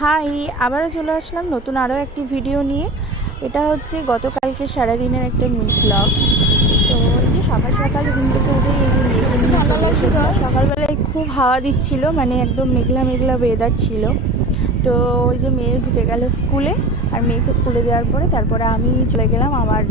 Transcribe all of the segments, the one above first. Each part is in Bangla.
হাই, আবারও চলে আসলাম নতুন আরও একটি ভিডিও নিয়ে। এটা হচ্ছে গতকালকে সারাদিনের একটা মিনি ব্লগ। তো এই যে সকাল সকাল ঘুম থেকে উঠে এই যে মেয়েকে নিয়ে চলে এসেছিলাম। সকালবেলায় খুব হাওয়া দিচ্ছিল, মানে একদম মেঘলা মেঘলা ওয়েদার ছিল। তো ওই যে মেয়ে ঢুকে গেল স্কুলে, আর মেয়েকে স্কুলে দেওয়ার পরে তারপরে আমি চলে গেলাম আমার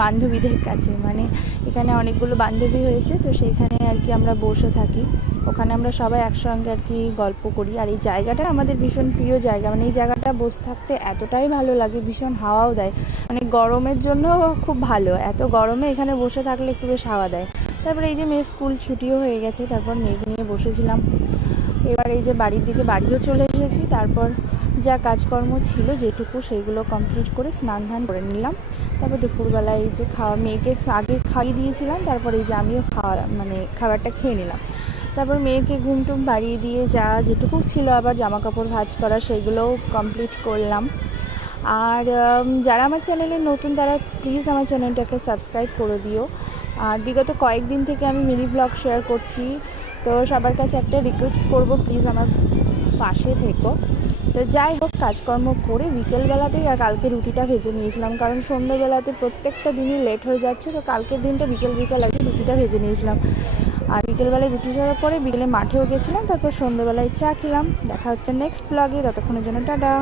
বান্ধবীদের কাছে। মানে এখানে অনেকগুলো বান্ধবী হয়েছে, তো সেইখানে আর কি আমরা বসে থাকি। ওখানে আমরা সবাই একসঙ্গে আর কি গল্প করি। আর এই জায়গাটা আমাদের ভীষণ প্রিয় জায়গা। মানে এই জায়গাটা বসে থাকতে এতটাই ভালো লাগে, ভীষণ হাওয়াও দেয়। মানে গরমের জন্য খুব ভালো, এত গরমে এখানে বসে থাকলে একটু বেশ হাওয়া দেয়। তারপরে এই যে মেয়ের স্কুল ছুটিও হয়ে গেছে, তারপর মেয়েকে নিয়ে বসেছিলাম। এবার এই যে বাড়ির দিকে বাড়িও চলে এসেছি। তারপর যা কাজকর্ম ছিল যেটুকু সেগুলো কমপ্লিট করে স্নান ধান করে নিলাম। তারপর দুপুরবেলায় এই যে মেয়েকে আগে খাইয়ে দিয়েছিলাম, তারপর এই যে আমিও খাবারটা খেয়ে নিলাম। তারপর মেয়েকে ঘুম টুম বাড়িয়ে দিয়ে যা যেটুকু ছিল আবার জামা কাপড় ভাঁজ করা সেগুলোও কমপ্লিট করলাম। আর যারা আমার চ্যানেলে নতুন তারা প্লিজ আমার চ্যানেলটাকে সাবস্ক্রাইব করে দিও। আর বিগত কয়েকদিন থেকে আমি মিনি ব্লগ শেয়ার করছি, তো সবার কাছে একটা রিকোয়েস্ট করব, প্লিজ আমার পাশে থেকো। তো যাই হোক, কাজকর্ম করে বিকেলবেলাতেই আর কালকে রুটিটা ভেজে নিয়েছিলাম, কারণ সন্ধ্যেবেলাতে প্রত্যেকটা দিনই লেট হয়ে যাচ্ছে। তো কালকের দিনটা বিকেল আগে রুটিটা ভেজে নিয়েছিলাম। আর বিকেলবেলায় রুটি খাওয়ার পরে বিকেলে মাঠেও গেছিলাম, তারপর সন্ধ্যেবেলায় চা খেলাম। দেখা হচ্ছে নেক্সট ব্লগে, ততক্ষণের জন্য টাটা।